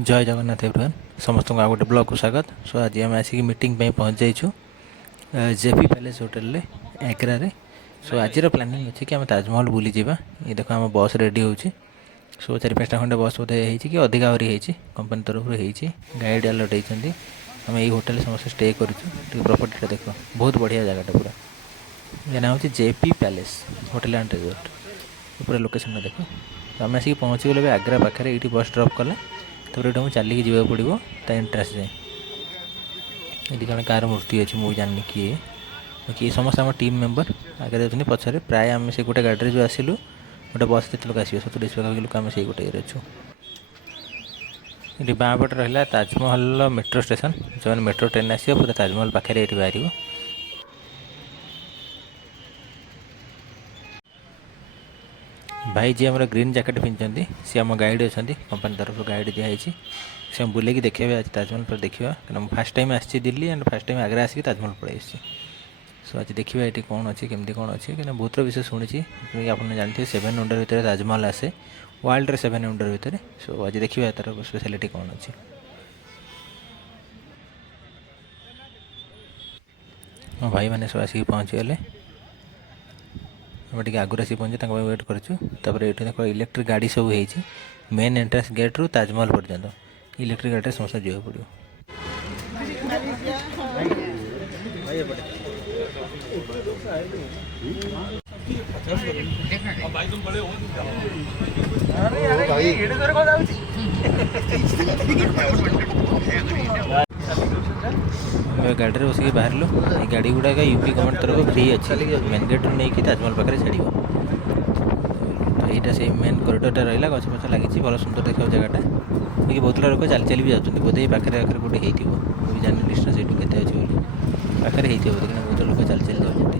जय जगन्नाथ एवरीवन समस्त को गोटे ब्लॉग को स्वागत। सो आज आम आसिक मीटिंग पे पहुँच जाइछु जेपी पैलेस होटल रे आग्रा रे। सो आज प्लानिंग अच्छे कि आम ताजमहल बुली जावा। ये देख आम बस रेडी होची। सो 4-5टा खंडे बस बोधे होती कि अधिक आहरी होती कंपनी तरफ गाइड अलर्ट होती। आम यही होटेल समस्त स्टे करूँ। प्रॉपर्टी देख बहुत बढ़िया जगह पूरा। ये ना हूँ JP palace hotel and resort. पूरा लोकेशन देख आम आसिक पहुँची गले आग्रा पाखे ये बस ड्रप कला ये मुझे चलिकी जावाक पड़ो ता एंट्रांस जाए। ये जन कार मूर्ति अच्छी मुझे जानी किए कि समस्त आम टीम मेम्बर आगे जाते पचारे प्राय आम से गोटे गाड़ी जो आसलु गोटे बस के लोक आसो 70 लोक आम से गोटे अच्छु। ये बाँ पटे रहा ताजमहल मेट्रो स्टेशन जो मेट्रो ट्रेन आस पूरा ताजमहल पाखे ये बाहर। भाई जी आम ग्रीन जैकेट पिंधि सी आम गाइड अच्छा कंपनी तरफ गाइड दिखाई से बुले देखिए आज ताजमहल पर देखा क्या फास्ट टाइम आसी Delhi and fast time Agra आसिक ताजमहल पड़े। सो आज देखिए ये कौन अच्छी केमती कौन अच्छी क्या बहुत विषय शुणी आप जानते 7 वंडर भितर ताजमहल आसे वर्ल्ड 7 वंडर भितर। सो आज देखिए तार स्पेशलिटी कौन अच्छी। मो भाई मैंने सब आसिक पहुँची गले आम टे आगुरी आसी पहुँचे वेट कर ये देख इलेक्ट्रिक गाड़ी सब हो मेन एंट्रांस गेट रू ताजमहल पर्यटन इलेक्ट्रिक गाड़ी समस्त जावाक पड़ो। गाड़ी बस बाहर गाड़ी गुड़ाक यूपी गवर्नमेंट तरफ फ्री अच्छी मेन गेट रू नहीं कि ताजमहल पाखे छाड़। तो यहाँ से मेन कॉरिडोर रहा गछ पछ लगी भल सुंदर देखा जगटा कि बहुत लोग चली चली भी जाते बोधे पाखे पाखे गोटे हो जानी डिस्टेंस ये के अच्छे पाखे होते बोधे कि बहुत लोग चली चली जाते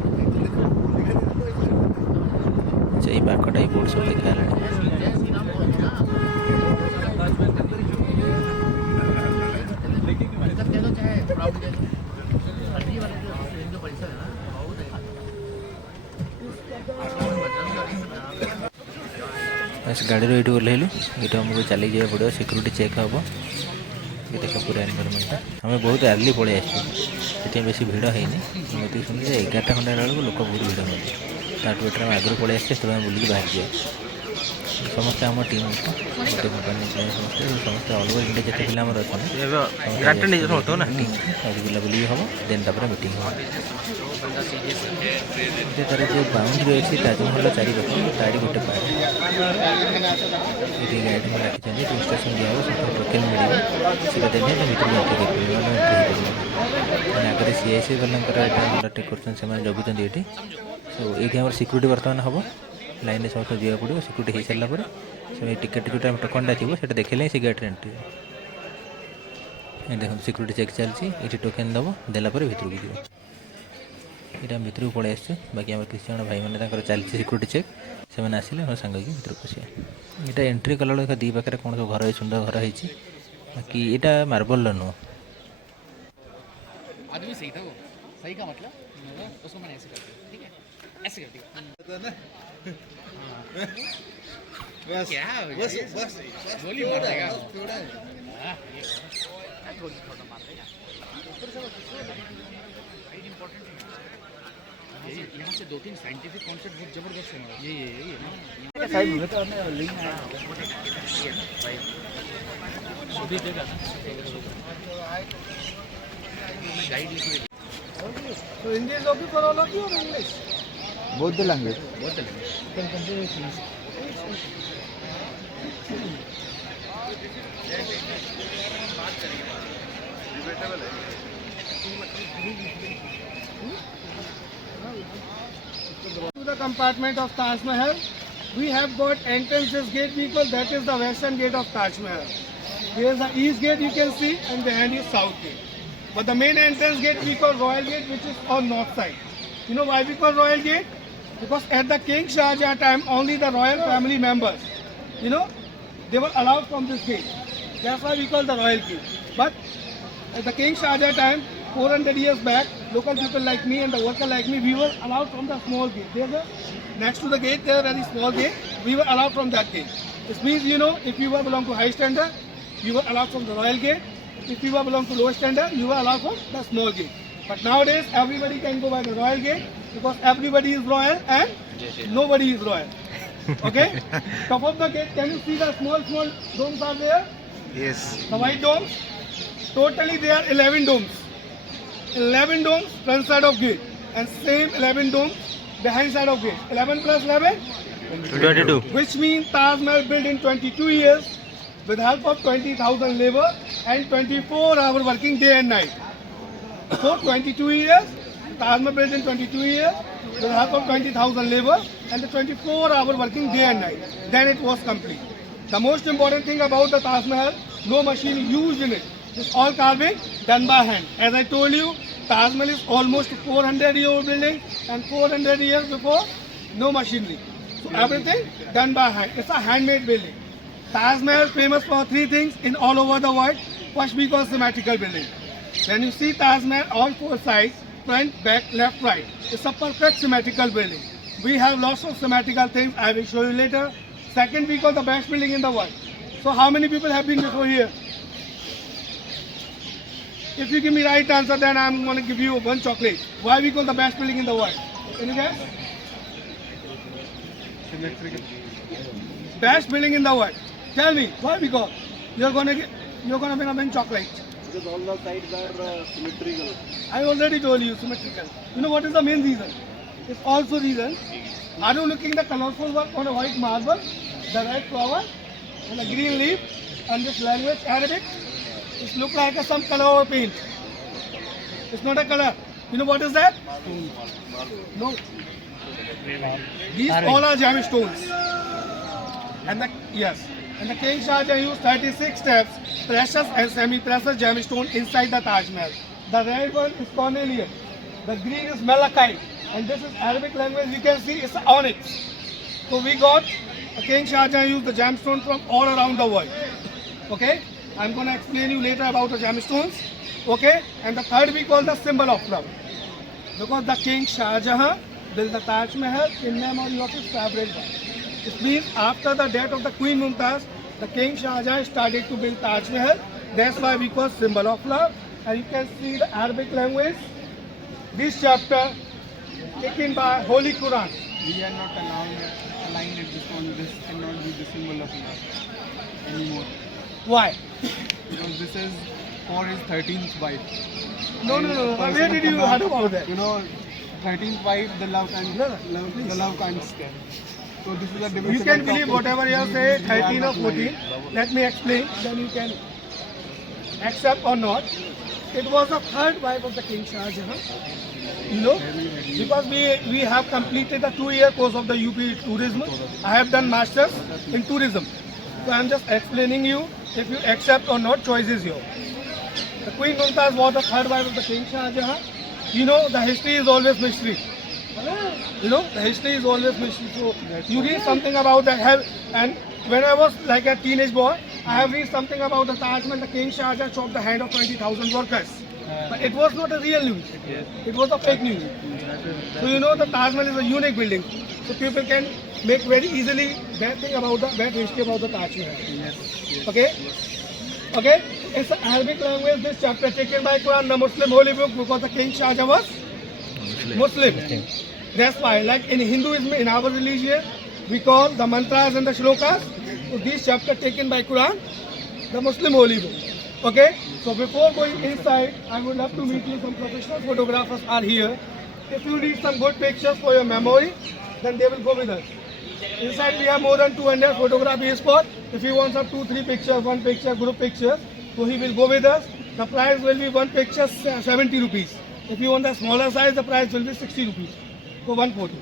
यही पाखटा ही बोर्ड सब देखा गाड़ी ये ओह्लैलु ये आमको चली जाए पड़ो सिक्यूरीटी चेक हम ये देख पूरा एनवायरमेंट आम बहुत अर्ली पलि आसे बेसी भिड़ है मत शुणी 11टा खंडे बेलू लोक बहुत भिड़ हुए ताठू बेटर आम आगुरी पलि आसे से बुलिक बाहर जाए। समस्त आम टीम गोटे कंपानी समस्त ऑल ओवर इंडिया जिते पिला आज बुलाबुली हम देन तापर मीटिंग हम तार जो बाउंड्री अच्छी ताजमहल चारिपाख तारी गोटे पार्ट ये गाइड में रखी जो स्टेशन दिया सब टोकेन मिले से देने भितर एंट्री कर आगे सीआईसी वाला अंडरटेक कर जगुं ये। सो ये सिक्यूरीटी बर्तमान हम लाइन में समस्त जावाक पड़ो सिक्यूरीटी हो सारापर से टिकेट जो टोकनटा थी से देखेले से गेट एंट्री देख सिक्यूरीटी चेक चलती ये टोकेन दब देलापर भितर को जीव यहाँ भितर को पलि आस बाकी आम किसी जन भाई मैंने चलती सिक्यूरीटी चेक से आसिले हम सांग भितर पशिया यहाँ एंट्री कला बेलू दी पाखे कौन सब घर सुंदर घर है बाकी यहाँ मार्बल नुह आदमी सही था वो सही का मतलब उसको मैंने ऐसे कर दिया ठीक है ऐसे कर दिया क्या बस बस गोली मार देगा हां ये गोली थोड़ा मार देगा ऊपर से वेरी इंपॉर्टेंट है यहाँ से 2-3 साइंटिफिक कॉन्सेप्ट बहुत जबरदस्त है ये साइड में तो हमने लिंक है अभी देखा गाइड लिख So Hindi is okay for all of you or English? both the language you can consider it English. To the compartment of Taj Mahal, we have got entrances gate vehicle, that is the western gate of Taj Mahal. There is the east gate you can see and behind is south gate. But the main entrance gate we call Royal Gate, which is on north side. You know why we call Royal Gate? Because at the King Shah Jahan time, only the royal family members, they were allowed from this gate. That's why we call the Royal Gate. But at the King Shah Jahan time, 400 years back, local people like me and the worker like me, we were allowed from the small gate. There's a, next to the gate, there is a very small gate. We were allowed from that gate. This means, if you belong to high standard, you were allowed from the royal gate. If you were belong to lower standard, you were allowed from the small gate. But nowadays, everybody can go by the royal gate because everybody is royal and nobody is royal. Okay? Top of the gate, can you see the small domes are there? Yes. The white domes. Totally there are 11 domes. 11 domes front side of gate and same 11 domes behind side of gate. 11 plus 11, 22. which means Taj Mahal built in 22 years with help of 20,000 labor and 24-hour working day and night. So 22 years, Taj Mahal built in 22 years with help of 20,000 labor and the 24-hour working day and night. Then it was complete. The most important thing about the Taj Mahal, no machine used in it. It's all carving done by hand. As I told you, Taj Mahal is almost 400-year-old building and 400 years before, no machinery. So everything done by hand. It's a handmade building. Taj Mahal is famous for three things in all over the world. First, we call symmetrical building. When you see Taj Mahal, all four sides, front, back, left, right. It's a perfect symmetrical building. We have lots of symmetrical things. I will show you later. Second, we call the best building in the world. So how many people have been before here? If you give me right answer, then I'm going to give you one chocolate. Why we call the best building in the world? Can you guess? Best building in the world. Tell me, why? Because you're gonna win a one chocolate. Because all the sides are symmetrical. I already told you, symmetrical. You know what is the main reason? It's also reason. Are you looking the colorful work on a white marble, the red flower, and a green leaf, and this language Arabic? It looks like some color or paint. It's not a color. You know what is that? No. These all are gemstones. And the King Shah Jahan used 36 steps, precious and semi-precious gemstone inside the Taj Mahal. The red one is cornelian, the green is malachite, and this is Arabic language. You can see it's onyx. So we got King Shah Jahan used the gemstone from all around the world. Okay, I'm going to explain you later about the gemstones. Okay, and the third we call the symbol of love, because the King Shah Jahan built the Taj Mahal in memory of his favorite wife. It means after the death of the Queen Mumtaz, the King Shah Jahan started to build Taj Mahal. That's why we call symbol of love. And you can see the Arabic language. This chapter taken by Holy Quran. We are not aligned at this point. This cannot be the symbol of love anymore. Why? Because this is for his 13th wife. No. Where did you heard about that? You know, 13th wife, the love can't, No, the love can't stand. So this is a division. You can of believe topic. whatever you say, 13 or 14. Let me explain, then you can accept or not. It was the third wife of the King Shah Jahan. You know, because we have completed a 2-year course of the UP tourism. I have done masters in tourism. So I am just explaining you. If you accept or not, choice is yours. The Queen Mumtaz was the third wife of the King Shah Jahan. You know, the history is always mystery. You know, the history is always mystery. So you read something about that. And when I was like a teenage boy, I have read something about the Taj Mahal. The King Shah Jahan chopped the hand of 20,000 workers. But it was not a real news. It was a fake news. So you know, the Taj Mahal is a unique building. So people can make very easily bad thing about the bad history about the Taj Mahal. Okay? Okay? It's an Arabic language. This chapter taken by Quran, the Muslim holy book, because the King Shah Jahan was Muslim. That's why, like in Hinduism, in our religion, we call the mantras and the shlokas. So these chapters taken by Quran, the Muslim holy book. Okay? So before going inside, I would love to meet you. Some professional photographers are here. If you need some good pictures for your memory, then they will go with us. Inside we have more than 200 photography spots. If you want some 2-3 pictures, one picture, group pictures, so he will go with us. The price will be one picture 70 rupees. If you want the smaller size, the price will be 60 rupees for one photo.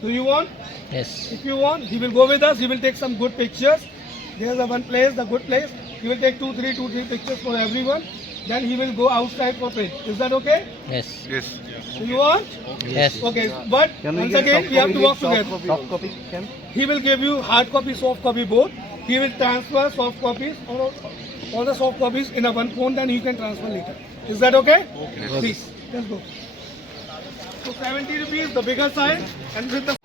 Do you want? Yes. If you want, he will go with us. He will take some good pictures. There's a one place, the good place. He will take 2-3 pictures for everyone. Then he will go outside for print. Is that okay? Yes. Yes. Do you want? Yes. Okay. But once again, we have to work together. Soft copy. He will give you hard copy, soft copy both. He will transfer soft copies or all the soft copies in a one phone. Then you can transfer later. Is that okay? Okay. Please, let's go. So 70 rupees, the bigger size, and with the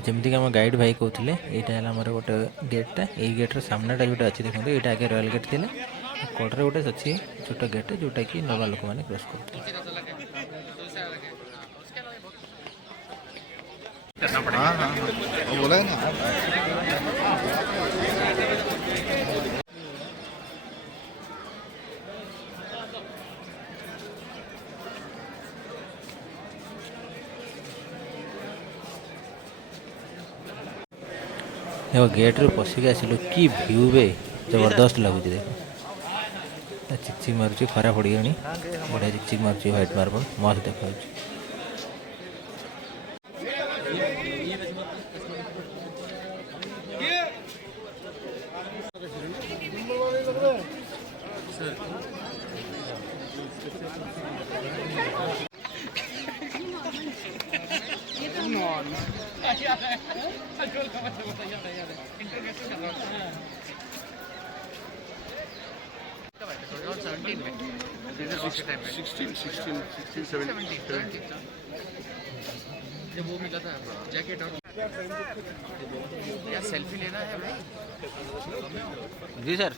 जमीक आम guide भाई कहते यहाँ है आमर गोटे गेटा ये गेट्र सामनाटा जो अच्छी देखते ये आगे रॉयल गेट थी कड़े गोटे अच्छी छोट गेट जोटा कि नवा लोक मैंने क्रॉस करते हाँ हाँ वो बोला है ना। देखो गेट रू पशिक आसिलु कि भ्यू बे जबरदस्त लगुच देख चिकचिक मारुची खरा पड़गनी बढ़िया चिकचिक मारुची व्हाइट मार्बल मस्त देखा जब वो मिला था जैकेट और यार सेल्फी लेना है भाई। जी सर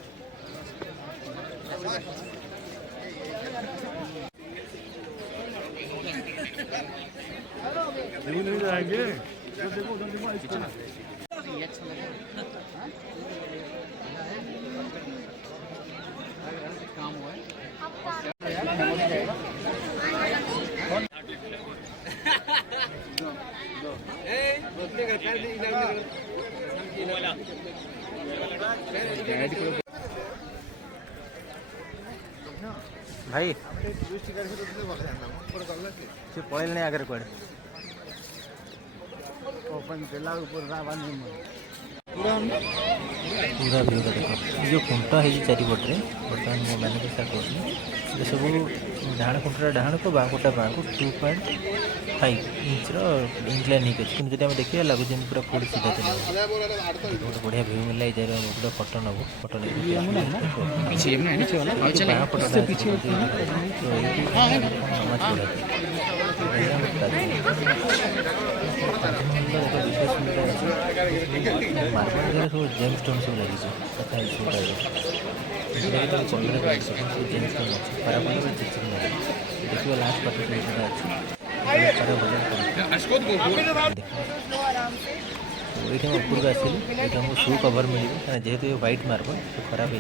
काम हुआ है भाई से पहल नहीं आगे कड़े पूरा व्यू का देख जो खुंटा है चारिपटे बर्तमान मैं मैनेजर सार कहूँ सब डाण खुंटा डाण को बाँकुटा बाँकु 2.5 इंच इंक्लाइन हो कि आम देखिए लगुच पूरा फुल सीधा चलो गोटे बढ़िया व्यू मिलला ये पूरा फोटो नब फोटो मार्बल सब जेम स्टोन सब लगी जेम स्टोन अच्छे खराब चिकचिक लगे देखिए लास्ट पार्ट अच्छी ये ऊपर को आसली ये हमको शू कवर मिले क्या जेहेतु ये व्हाइट मार्बल तो खराब हो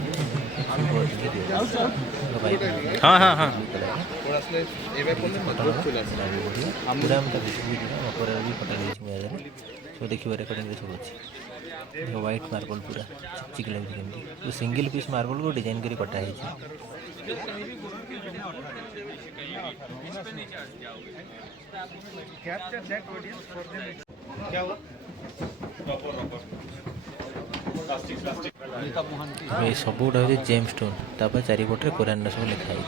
हाँ हाँ हाँ पूरा मकर भी फटा भी सब देखिए रेकर्डिंग सब अच्छे व्हाइट मार्बल पूरा चिकचिक लगे कमी तो सिंगल पीस मार्बल को डिजाइन कर कटा है ये सब गुड़ा हूँ जेम स्टोन तापर चारिपटे कोरान सब लिखाई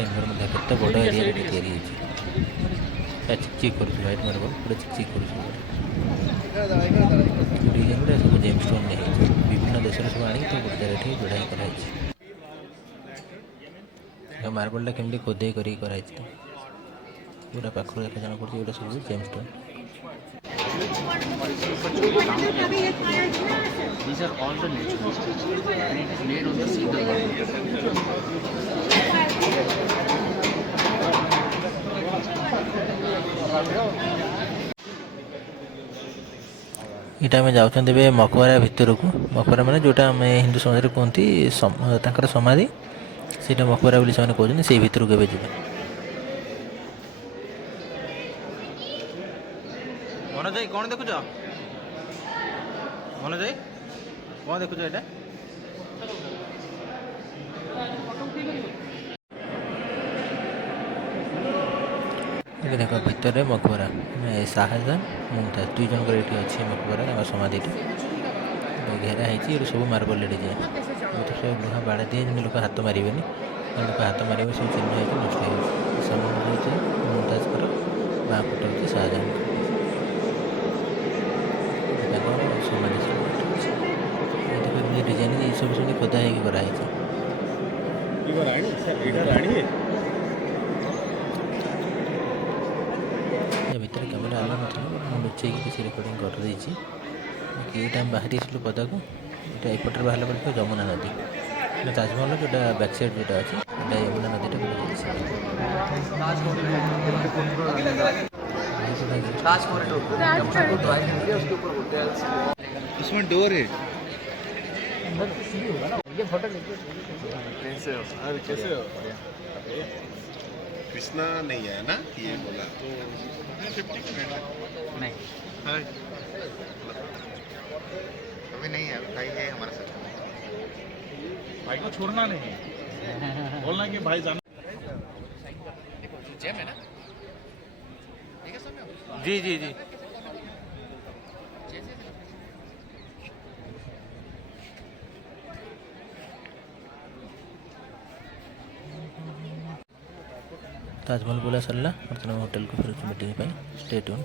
एनवायरमेंट केते बड़ एरिया तैयारी चिकचिक कर व्हाइट मार्बल पूरा चिकचिक कर डिजाइन गुड़ा सब जेम स्टोन नहीं विभिन्न देश सब आनी तो गोटे जगह जोड़ाई कराई मार्बलटा केमती खोदे कर पूरा पाखर देखा जाना पड़े ये सब gem stone These are all the natural stitches and it is made on the single line. इटा में जाऊँ मकबरा भितर को मकबरा माने जोटा आम हिंदू समाज कहते समाधि से मकबरा बोली से कहते से भितर को मनोज भाई कौन देखुच मनोज भाई कौन देखुच एटा देख भितर मकबरा शाहजहान मुमताज दुई जन ये अच्छी मकबरा समाधि घेरा है सब मार्बल डिजाइन तो सब लुहा बाड़ा दिए जमी लोक हाथ मारे लोक हाथ मारे सब चिन्ह है नष्ट हो सामने होती मुमताज बाँ पटे होती शाहजहान समाधि डिजाइन ये सब सब खोदा है कराई भितर कैमेरा आला ना ଲୁଚेଇକି କିଛି ରେକର୍डिଂ କରିଦେଇଛି। ଏଇଟା ଆମେ ବାହାରି ଆସିଲୁ ପଦାକୁ। ଏଇଟା ଏପଟରେ ବାହାରିଲା ପରେ ଯମୁନା ନଦୀ, ତାଜମହଲ ଯେଉଁଟା ବ୍ୟାକ୍ ସାଇଡ଼୍ ଯେଉଁଟା ଅଛି ଏଇଟା ଯମୁନା ନଦୀଟା ଯାଇଛି। उसमें डोर है। कृष्णा नहीं है ना, ये बोला तो नहीं अभी नहीं है, भाई है हमारा साथ। भाई को छोड़ना नहीं, बोलना कि भाई जाना। जैम है ना, ठीक है समय जी जी जी। ताजमहल बुला सरला, बर्तमान होटेल को फिर मीटिंग स्टे ट्यून।